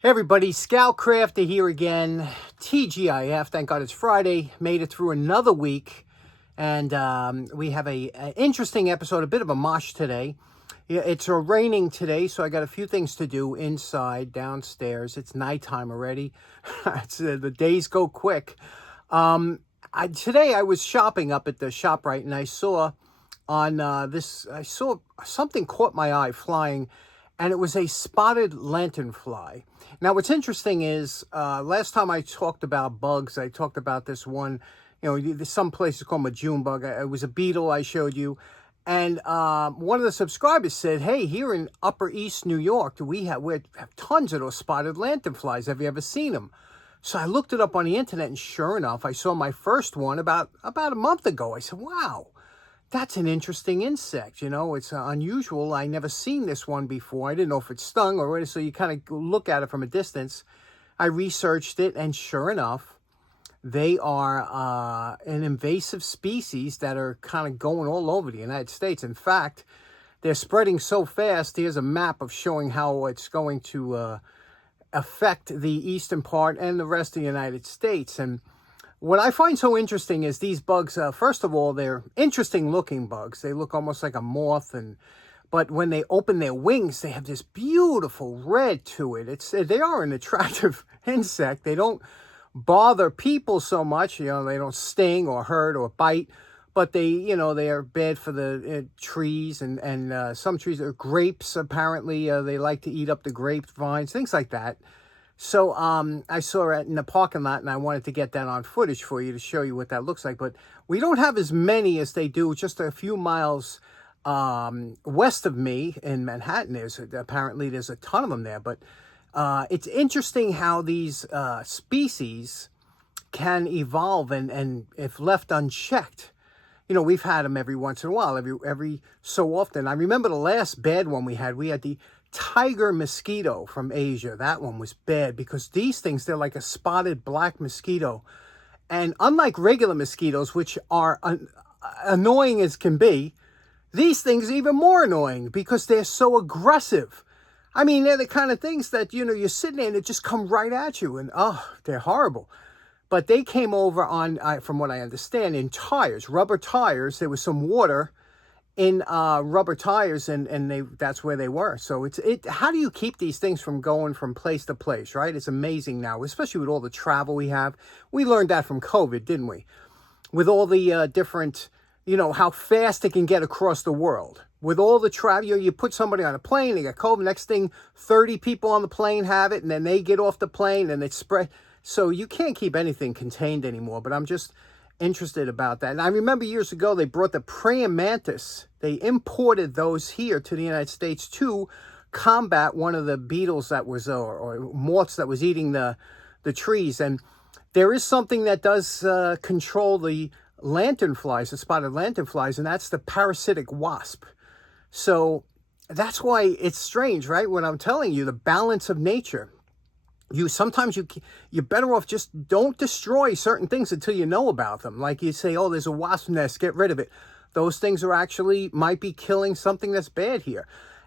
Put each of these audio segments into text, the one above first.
Hey everybody, Scoutcrafter here again. TGIF, thank God it's Friday. Made it through another week. And we have an interesting episode, a bit of a mosh today. Yeah, it's raining today, so I got a few things to do inside, downstairs. It's nighttime already. The days go quick. Today I was shopping up at the ShopRite, and I saw something caught my eye flying, and it was a spotted lanternfly. Now, what's interesting is, last time I talked about bugs, I talked about this one, there's some places call them a June bug. It was a beetle I showed you. And one of the subscribers said, hey, here in Upper East New York, we have tons of those spotted lanternflies. Have you ever seen them? So I looked it up on the internet, and sure enough, I saw my first one about a month ago. I said, wow, that's an interesting insect. It's unusual. I never seen this one before. I didn't know if it stung or what. So you kind of look at it from a distance. I researched it, and sure enough, they are an invasive species that are kind of going all over the United States. In fact, they're spreading so fast. Here's a map of showing how it's going to affect the eastern part and the rest of the United States. And what I find so interesting is these bugs, first of all, they're interesting looking bugs. They look almost like a moth, but when they open their wings, they have this beautiful red to it. They are an attractive insect. They don't bother people so much. They don't sting or hurt or bite, but they are bad for the trees and some trees are grapes. Apparently, they like to eat up the grapevines, things like that. So I saw it in the parking lot, and I wanted to get that on footage for you to show you what that looks like. But we don't have as many as they do just a few miles west of me in Manhattan. Apparently there's a ton of them there. But it's interesting how these species can evolve and if left unchecked. We've had them every once in a while, every so often. I remember the last bad one we had the tiger mosquito from Asia. That one was bad because these things, they're like a spotted black mosquito. And unlike regular mosquitoes, which are annoying as can be, these things are even more annoying because they're so aggressive. I mean, they're the kind of things that, you're sitting there and they just come right at you. And, they're horrible. But they came over on, from what I understand, in tires, rubber tires. There was some water in rubber tires, and that's where they were. So how do you keep these things from going from place to place, right? It's amazing now, especially with all the travel we have. We learned that from COVID, didn't we? With all the different, how fast it can get across the world. With all the travel, you put somebody on a plane, they got COVID, next thing, 30 people on the plane have it, and then they get off the plane, and it spread. So you can't keep anything contained anymore, but I'm just interested about that. And I remember years ago, they brought the praying mantis. They imported those here to the United States to combat one of the beetles that was, or moths that was eating the trees. And there is something that does control the lanternflies, the spotted lanternflies, and that's the parasitic wasp. So that's why it's strange, right? When I'm telling you the balance of nature. Sometimes you're better off just don't destroy certain things until you know about them. Like you say, oh, there's a wasp nest, get rid of it. Those things might be killing something that's bad here.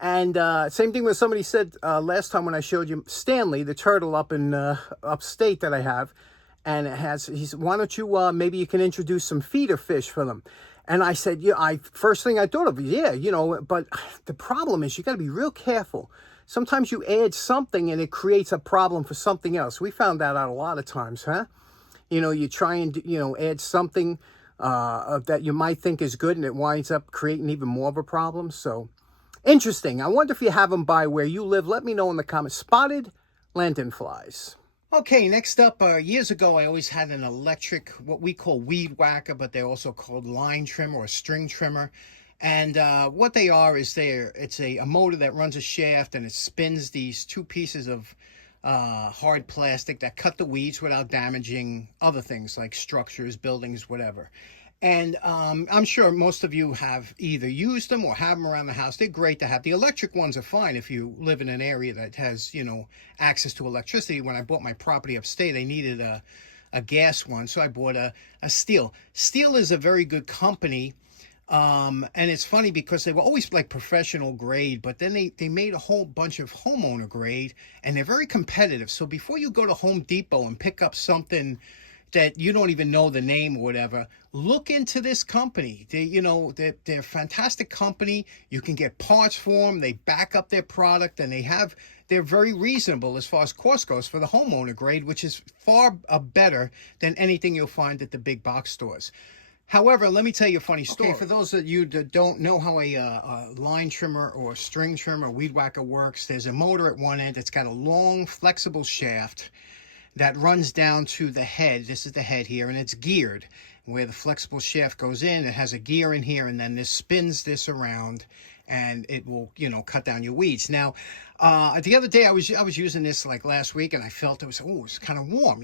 And same thing when somebody said last time when I showed you Stanley, the turtle up in upstate that I have, and he said, why don't you, maybe you can introduce some feeder fish for them. And I said, first thing I thought of, but the problem is you got to be real careful. Sometimes you add something and it creates a problem for something else. We found that out a lot of times, huh? You try and, add something that you might think is good and it winds up creating even more of a problem. So interesting. I wonder if you have them by where you live. Let me know in the comments. Spotted lanternflies. Okay, next up, years ago, I always had an electric, what we call weed whacker, but they're also called line trimmer or string trimmer. And what they are is it's a motor that runs a shaft and it spins these two pieces of hard plastic that cut the weeds without damaging other things like structures, buildings, whatever. And I'm sure most of you have either used them or have them around the house. They're great to have. The electric ones are fine if you live in an area that has, access to electricity. When I bought my property upstate, I needed a gas one, so I bought a STIHL. STIHL is a very good company. And it's funny because they were always like professional grade, but then they made a whole bunch of homeowner grade, and they're very competitive. So before you go to Home Depot and pick up something that you don't even know the name or whatever, look into this company. They're a fantastic company. You can get parts for them. They back up their product, and they're very reasonable as far as cost goes for the homeowner grade, which is far better than anything you'll find at the big box stores. However, let me tell you a funny story. Okay, for those of you that don't know how a line trimmer or string trimmer, weed whacker works, there's a motor at one end. It's got a long, flexible shaft that runs down to the head. This is the head here, and it's geared. Where the flexible shaft goes in, it has a gear in here, and then this spins this around, and it will, cut down your weeds. Now, the other day I was using this like last week, and I felt it's kind of warm,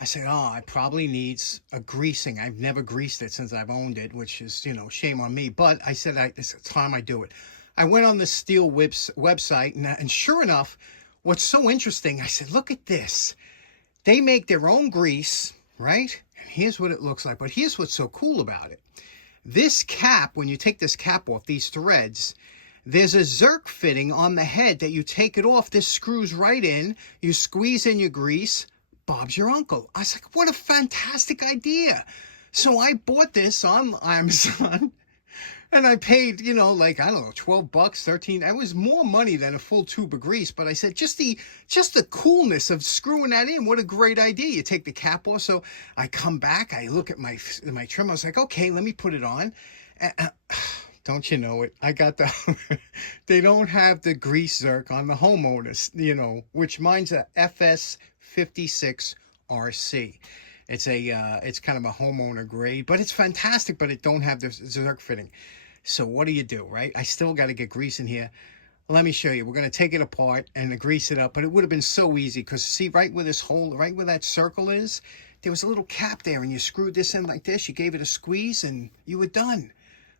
I said, it probably needs a greasing. I've never greased it since I've owned it, which is, shame on me. But I said, it's time I do it. I went on the STIHL website, and sure enough, what's so interesting, I said, look at this. They make their own grease, right? And here's what it looks like. But here's what's so cool about it. This cap, when you take this cap off, these threads, there's a Zerk fitting on the head that you take it off. This screws right in. You squeeze in your grease. Bob's your uncle. I was like, what a fantastic idea. So I bought this on Amazon, and I paid, like, I don't know, 12 bucks, 13. It was more money than a full tube of grease, but I said, just the coolness of screwing that in. What a great idea. You take the cap off. So I come back, I look at my trim. I was like, okay, let me put it on. Don't you know it? I got they don't have the grease Zerk on the homeowners, which mine's a FS56RC. It's kind of a homeowner grade, but it's fantastic, but it don't have the Zerk fitting. So what do, right? I still got to get grease in here. Let me show you. We're going to take it apart and grease it up, but it would have been so easy because see right where this hole, right where that circle is, there was a little cap there, and you screwed this in like this. You gave it a squeeze and you were done.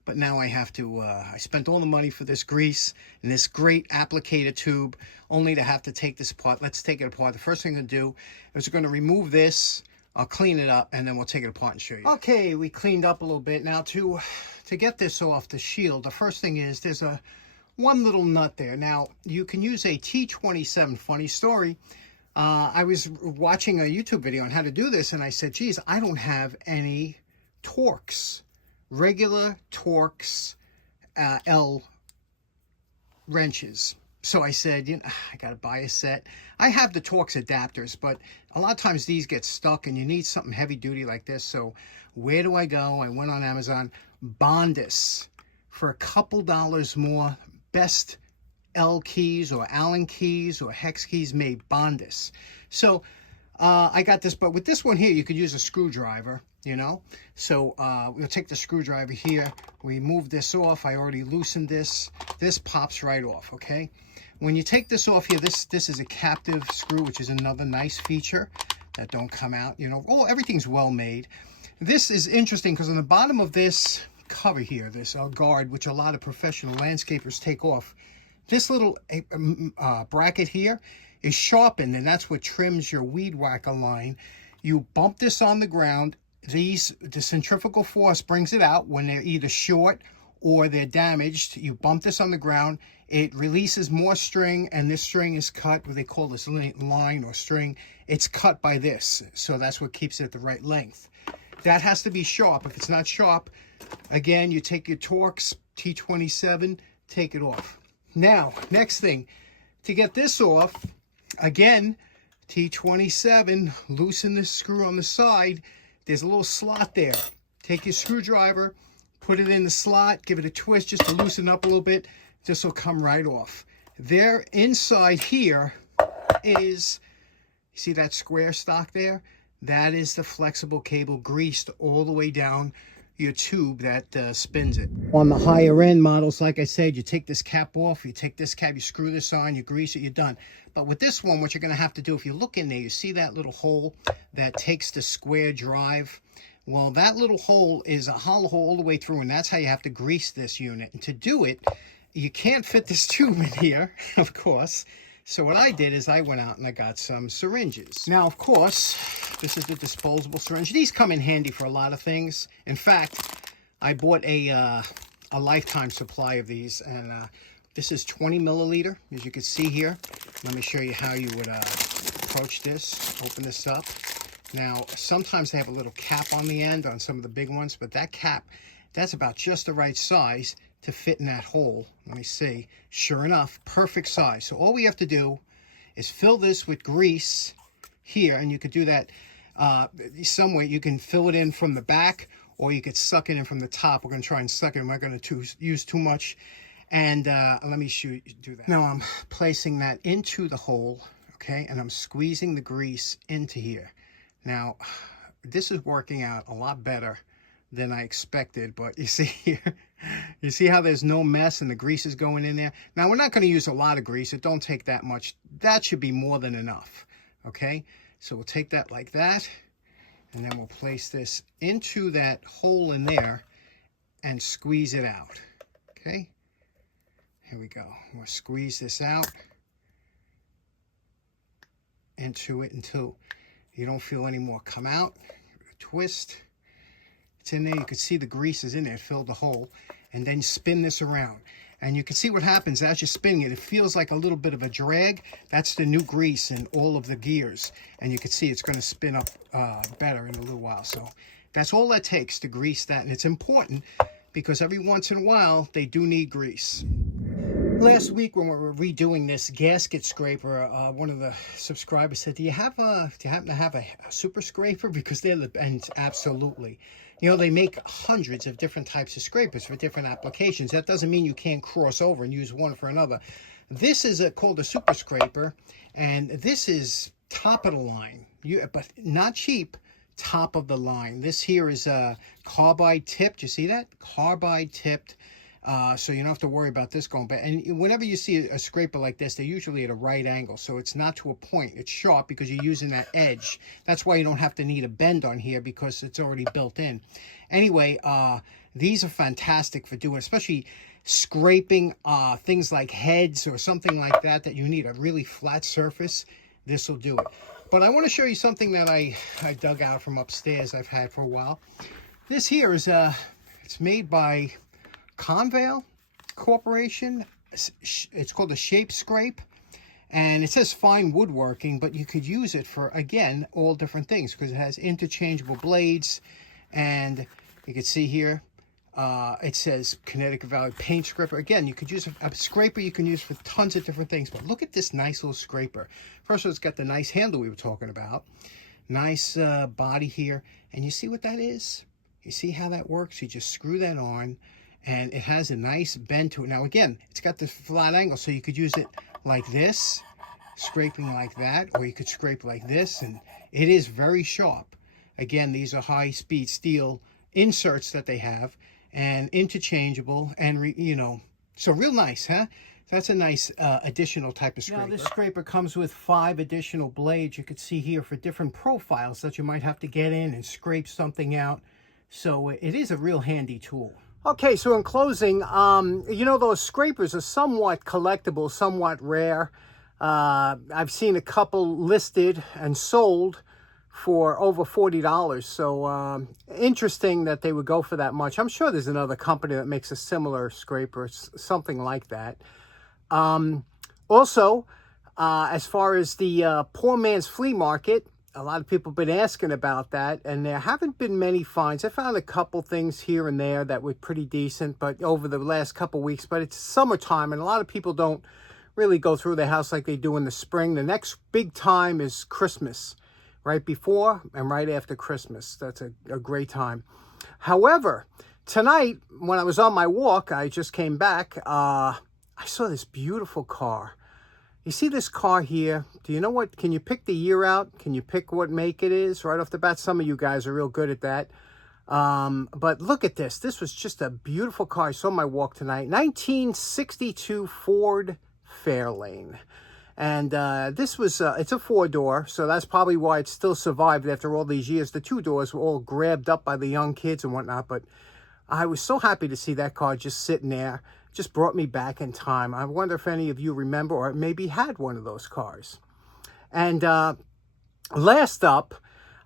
But now I have to, I spent all the money for this grease and this great applicator tube, only to have to take this apart. Let's take it apart. The first thing to do is we're going to remove this. I'll clean it up, and then we'll take it apart and show you. Okay, we cleaned up a little bit. Now, to get this off the shield, the first thing is there's one little nut there. Now, you can use a T27. Funny story. I was watching a YouTube video on how to do this, and I said, geez, I don't have any Torx. Regular Torx L wrenches. So I said, I got to buy a set. I have the Torx adapters, but a lot of times these get stuck and you need something heavy duty like this. So where do I go? I went on Amazon. Bondus for a couple dollars more. Best L keys or Allen keys or hex keys made Bondus. So I got this, but with this one here, you could use a screwdriver. So we'll take the screwdriver here. We move this off. I already loosened this. This pops right off, okay? When you take this off here, this is a captive screw, which is another nice feature that don't come out. Everything's well made. This is interesting because on the bottom of this cover here, this guard, which a lot of professional landscapers take off, this little bracket here is sharpened, and that's what trims your weed whacker line. You bump this on the ground. The centrifugal force brings it out when they're either short or they're damaged. You bump this on the ground, it releases more string, and this string is cut, what they call this line or string. It's cut by this, so that's what keeps it at the right length. That has to be sharp. If it's not sharp, again, you take your Torx T27, take it off. Now, next thing, to get this off, again, T27, loosen this screw on the side. There's a little slot there. Take your screwdriver, put it in the slot, give it a twist just to loosen up a little bit. This will come right off. There, inside here is, you see that square stock there? That is the flexible cable greased all the way down your tube that spins it. On the higher end models, like I said, you take this cap off, you take this cap, you screw this on, you grease it, you're done. But with this one, what you're going to have to do, if you look in there, you see that little hole that takes the square drive? Well, that little hole is a hollow hole all the way through, and that's how you have to grease this unit. And to do it, you can't fit this tube in here, of course. So what I did is I went out and I got some syringes. Now, of course, this is the disposable syringe. These come in handy for a lot of things. In fact, I bought a lifetime supply of these, and this is 20 milliliter, as you can see here. Let me show you how you would approach this. Open this up. Now, sometimes they have a little cap on the end on some of the big ones, but that cap, that's about just the right size to fit in that hole. Let me see. Sure enough, perfect size. So all we have to do is fill this with grease here, and you could do that some way. You can fill it in from the back, or you could suck it in from the top. We're going to try and suck it. I'm not going to use too much. And let me do that. Now I'm placing that into the hole, okay, and I'm squeezing the grease into here. Now, this is working out a lot better than I expected, but you see here, you see how there's no mess and the grease is going in there? Now, we're not going to use a lot of grease. It don't take that much. That should be more than enough, okay? So we'll take that like that, and then we'll place this into that hole in there and squeeze it out, okay? Here we go. We'll squeeze this out into it until you don't feel any more come out. Twist. It's in there. You can see the grease is in there. It filled the hole. And then spin this around. And you can see what happens as you're spinning it. It feels like a little bit of a drag. That's the new grease in all of the gears. And you can see it's going to spin up better in a little while. So that's all that takes to grease that. And it's important because every once in a while, they do need grease. Last week when we were redoing this gasket scraper, one of the subscribers said, do you happen to have a super scraper? Because they're the, and absolutely. You know, they make hundreds of different types of scrapers for different applications. That doesn't mean you can't cross over and use one for another. This is called a super scraper, and this is top of the line, but not cheap, top of the line. This here is a carbide tipped. You see that? Carbide tipped. So you don't have to worry about this going back. And whenever you see a scraper like this, they're usually at a right angle. So it's not to a point. It's sharp because you're using that edge. That's why you don't have to need a bend on here because it's already built in. Anyway, these are fantastic for doing, especially scraping things like heads or something like that, that you need a really flat surface. This will do it. But I want to show you something that I dug out from upstairs I've had for a while. This here is, it's made by Conval Corporation. It's called a shape scrape, and it says fine woodworking, but you could use it for, again, all different things because it has interchangeable blades. And you can see here it says Connecticut Valley paint scraper. Again, you could use a scraper you can use for tons of different things, but look at this nice little scraper. First of all, it's got the nice handle we were talking about, nice body here, and you see what that is? You see how that works? You just screw that on, and it has a nice bend to it. Now, again, it's got this flat angle, so you could use it like this, scraping like that, or you could scrape like this, and it is very sharp. Again, these are high-speed steel inserts that they have, and interchangeable, and, you know, so real nice, huh? That's a nice additional type of scraper. Now, this scraper comes with 5 additional blades. You can see here for different profiles that you might have to get in and scrape something out. So it is a real handy tool. Okay, so in closing, you know, those scrapers are somewhat collectible, somewhat rare. I've seen a couple listed and sold for over $40. So interesting that they would go for that much. I'm sure there's another company that makes a similar scraper, something like that. Also, as far as the poor man's flea market, a lot of people have been asking about that, and there haven't been many finds. I found a couple things here and there that were pretty decent, but over the last couple weeks. But it's summertime, and a lot of people don't really go through their house like they do in the spring. The next big time is Christmas, right before and right after Christmas. That's a great time. However, tonight, when I was on my walk, I just came back, I saw this beautiful car. You see this car here? Do you know what? Can you pick the year out? Can you pick what make it is? Right off the bat, some of you guys are real good at that. But look at this. This was just a beautiful car. I saw my walk tonight. 1962 Ford Fairlane. And this was, it's a 4-door, so that's probably why it still survived after all these years. The 2 doors were all grabbed up by the young kids and whatnot, but I was so happy to see that car just sitting there. Just brought me back in time. I wonder if any of you remember or maybe had one of those cars. And last up,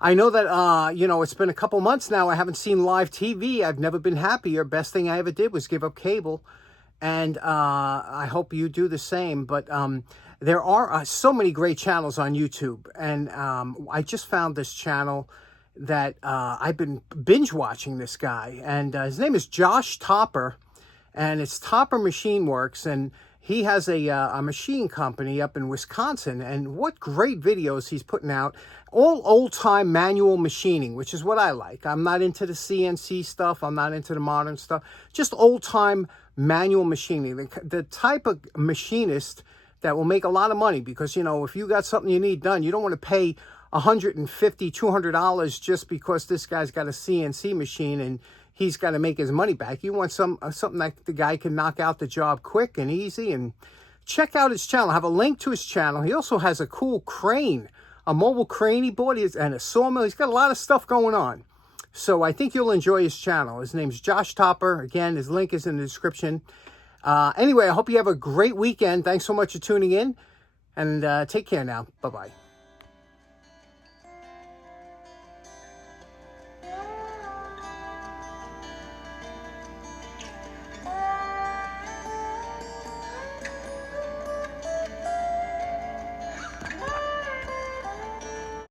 I know that, you know, it's been a couple months now. I haven't seen live TV. I've never been happier. Best thing I ever did was give up cable. And I hope you do the same. But there are so many great channels on YouTube. And I just found this channel that I've been binge watching this guy. And his name is Josh Topper. And it's Topper Machine Works. And he has a machine company up in Wisconsin, and what great videos he's putting out. All old-time manual machining, which is what I like. I'm not into the CNC stuff. I'm not into the modern stuff. Just old-time manual machining. The type of machinist that will make a lot of money, because, you know, if you got something you need done, you don't want to pay $150, $200 just because this guy's got a CNC machine and he's got to make his money back. You want something that the guy can knock out the job quick and easy. And check out his channel. I have a link to his channel. He also has a cool crane, a mobile crane he bought, and a sawmill. He's got a lot of stuff going on. So I think you'll enjoy his channel. His name's Josh Topper. Again, his link is in the description. Anyway, I hope you have a great weekend. Thanks so much for tuning in. And take care now. Bye-bye.